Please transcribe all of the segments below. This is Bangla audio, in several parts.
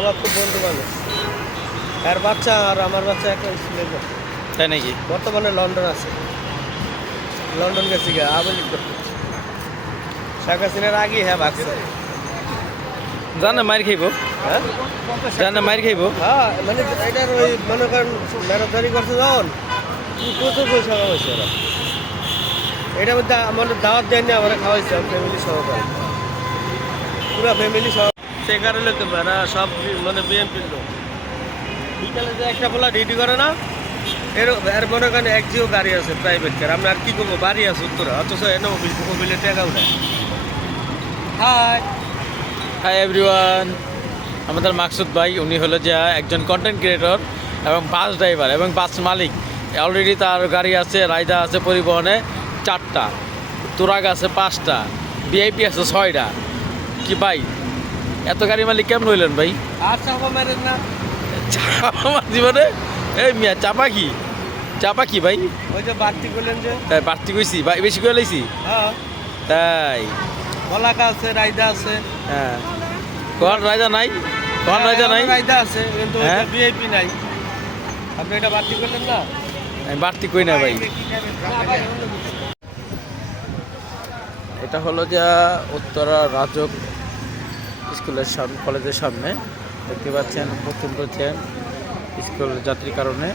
আমার খুব বন্ধু মানুষ। আর বাচ্চা আর আমার বাচ্চা একটা স্কুলে যায়। তাই নাকি? বর্তমানে লন্ডন আছে, লন্ডন গেছি গা আওয়ামী লীগ করতে। শেখ হাসিনার আগে হ্যাঁ ভাগছে। জানে মার খাইব, হ্যাঁ জানে মার খাইব। হ্যাঁ মানে এটার ওই মনে করেন মেরদারি করছে যখন প্রচুর পয়সা খাওয়াইছে ওরা। এটার মধ্যে আমাদের দাওয়াত দেয়নি, আমরা খাওয়াইছে ফ্যামিলি সহকারে, পুরো ফ্যামিলি সহ। সে কারণে তো এরা সব মানে বিএনপির লোক। বিকালে যে একটা বলা ডিউটি করে না, এর মনে করেন একজিও গাড়ি আছে প্রাইভেট কার। আমরা আর কি করবো, বাড়ি আছে উত্তরে, অথচ এনে মোবিলে টাকা উঠায়। হাই হাই এভরিওয়ান, আমাদের মাকসুদ ভাই, উনি হলো যে একজন কন্টেন্ট ক্রিয়েটর এবং বাস ড্রাইভার এবং বাস মালিক। অলরেডি তার গাড়ি আছে, রায়দা আছে পরিবহনে 4টা, তুরাগ আছে 5টা, ভিআইপি আছে 6টা। কি ভাই, এত গাড়ি মালিক কেমন হইলেন ভাই? আর চাপা মেরেন না, আমার জীবনে এই মিয়া চাপা কি, চাপা কি ভাই? ওই যে বাড়তি করলেন যে। তাই বাড়তি কইছি ভাই, বেশি করে লাইছি হ্যাঁ তাই। বলাকা আছে, রায়দা আছে। হ্যাঁ, কোন রায়দা নাই, কোন রায়দা নাই? রায়দা আছে কিন্তু হ্যাঁ? ভিআইপি নাই। আপনি এটা বাড়তি করলেন না। আমি বাড়তি কই না ভাই। এটা হলো যে উত্তরা রাজক স্কুলের সামনে, কলেজের সামনে দেখতে পাচ্ছেন। প্রথম করছেন স্কুল যাত্রীর কারণে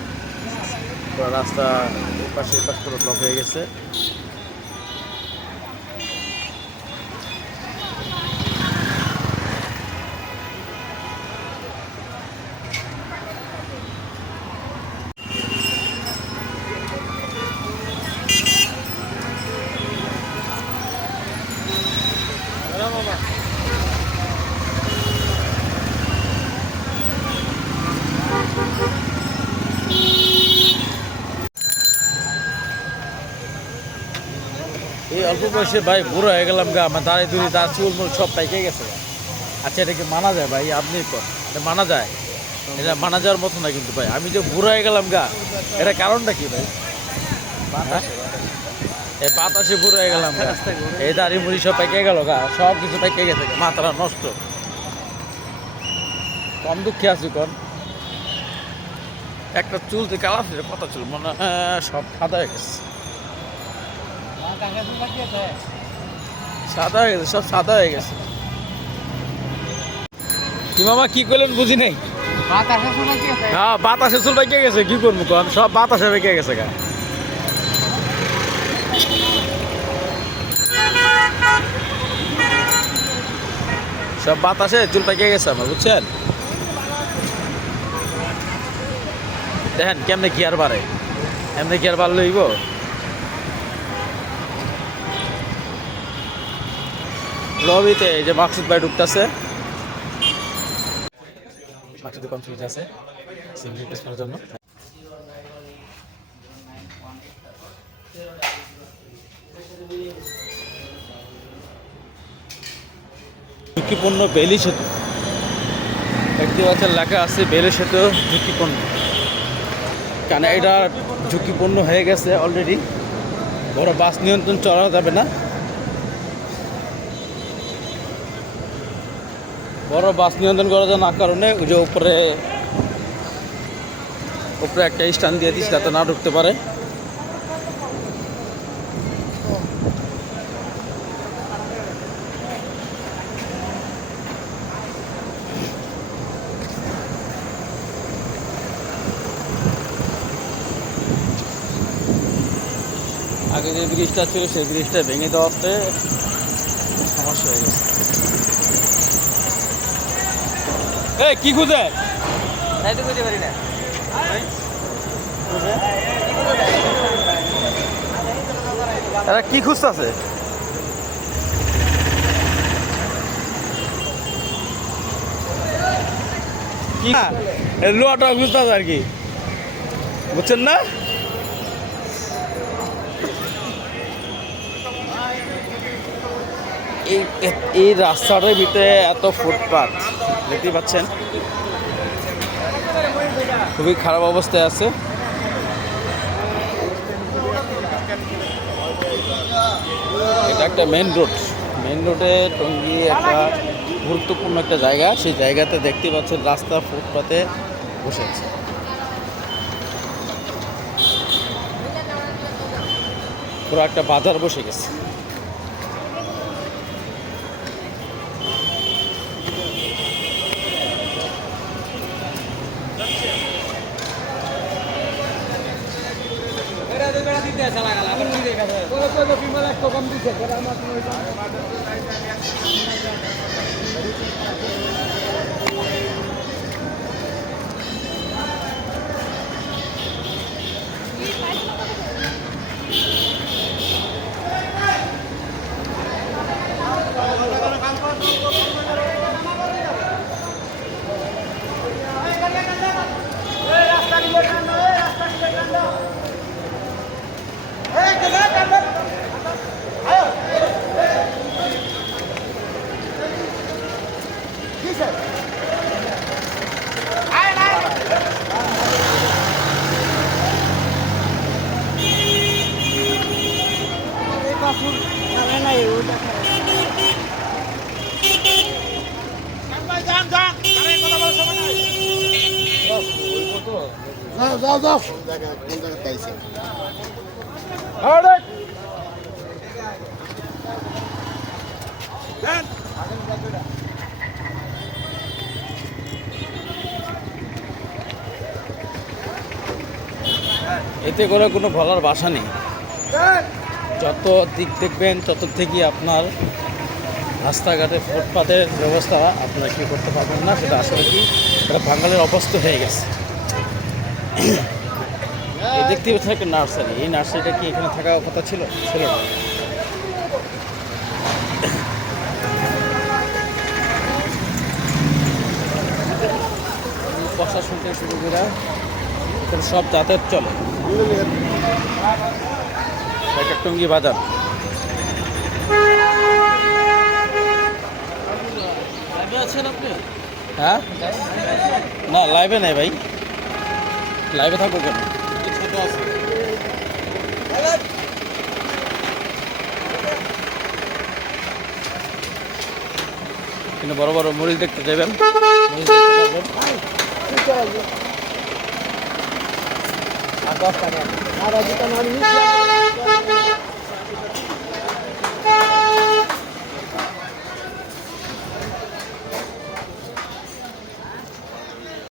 পুরো রাস্তা পাশে পাশ পুরো ব্লক হয়ে গেছে। এই অল্প বয়সে ভাই বুড়ো হয়ে গেলাম গা, আমার দাঁড়িয়ে দুড়ি তার চুল মুল সব পাইকে গেছে গা। আচ্ছা, এটা কি মানা যায় ভাই? আপনি তো এটা মানা যায়? এটা মানা যাওয়ার মতো না কিন্তু ভাই। আমি যে বুড়ো হয়ে গেলাম গা, এটা কারণটা কি ভাই? হ্যাঁ? এই বাতাসে বুড়ো হয়ে গেলাম গা, এই দাড়ি মুড়ি সব পাইকে গেল গা, সব কিছু পাইকে গেছে গা, মাথাটা নষ্ট। কম দুঃখে আছি কোন, একটা চুল থেকে কালা ছিল, কত চুল মনে হয় সব সাদা হয়ে গেছে, সাদা হয়ে গেছে, সব সাদা হয়ে গেছে। কি মামা কি করলেন বুঝি নাই। হ্যাঁ, বাতাসে চুল পাইকে গেছে, কি করবো কন, সব বাতাসে পাইকে গেছে গা। সব বাতাসে চুল পাইকে গেছে আমার, বুঝছেন? দেখেন কেমনে কি আর বাড়ে, এমনি কি আর বার লইব। লবিতে এই যে মাকসুদ ভাই ঢুকতেছে, মাকসুদ কনফিউজ আছে সিম রিপ্লেস করার জন্য। ঝুঁকিপূর্ণ বেলি সেতু দেখতে পাচ্ছেন, লেখা আছে বেলি সেতু ঝুঁকিপূর্ণ, কারণ এটা ঝুঁকিপূর্ণ হয়ে গেছে অলরেডি। বড় বাস নিয়ন্ত্রণ চলা যাবে না, বড় বাস নিয়ন্ত্রণ করা যায় না কারণে ওই যে উপরে একটা স্ট্যান্ড দিয়ে দিস যাতে না ঢুকতে পারে। আগে যে ব্রিজটা ছিল সেই ব্রিজটা ভেঙে দেওয়াতে সমস্যা হয়ে গেছে। এই কি খুঁজে এরা কি খুঁজতেছে? কি লোয়াটা খুঁজতেছে আর কি, বুঝছেন না? এই রাস্তাটার ভিতরে এত ফুটপাথ দেখতে পাচ্ছেন, খুবই খারাপ অবস্থায় আছে। এটা একটা মেন রোড, মেন রোডে টঙ্গী একটা গুরুত্বপূর্ণ একটা জায়গা, সেই জায়গাতে দেখতে পাচ্ছেন রাস্তার ফুটপাতে বসে আছে। পুরো একটা বাজার বসে গেছে। যাও যাও কোন জায়গায় তাইছে এতে করে কোনো বলার ভাষা নেই। যত দিক দেখবেন তত থেকে আপনার রাস্তাঘাটে ফুটপাতের ব্যবস্থা আপনারা কি করতে পারবেন না, সেটা আসলে কি এটা বাঙালির অবস্থা হয়ে গেছে। এই দেখতে পাচ্ছেন একটা নার্সারি, এই নার্সারিটা কি এখানে থাকার কথা ছিল? ছিল না। প্রশাসন থেকে শুরু করে এখানে সব যাতায়াত চলে। একটা টঙ্গী বাজার। লাইভে আছেন আপনি? হ্যাঁ, না লাইভে নাই ভাই, লাইভে থাকবো কেন? কিন্তু বড় বড় মরিচ দেখতে যাবেন, মরিচ দেখতে পারবেন। আর 10 টাকা আর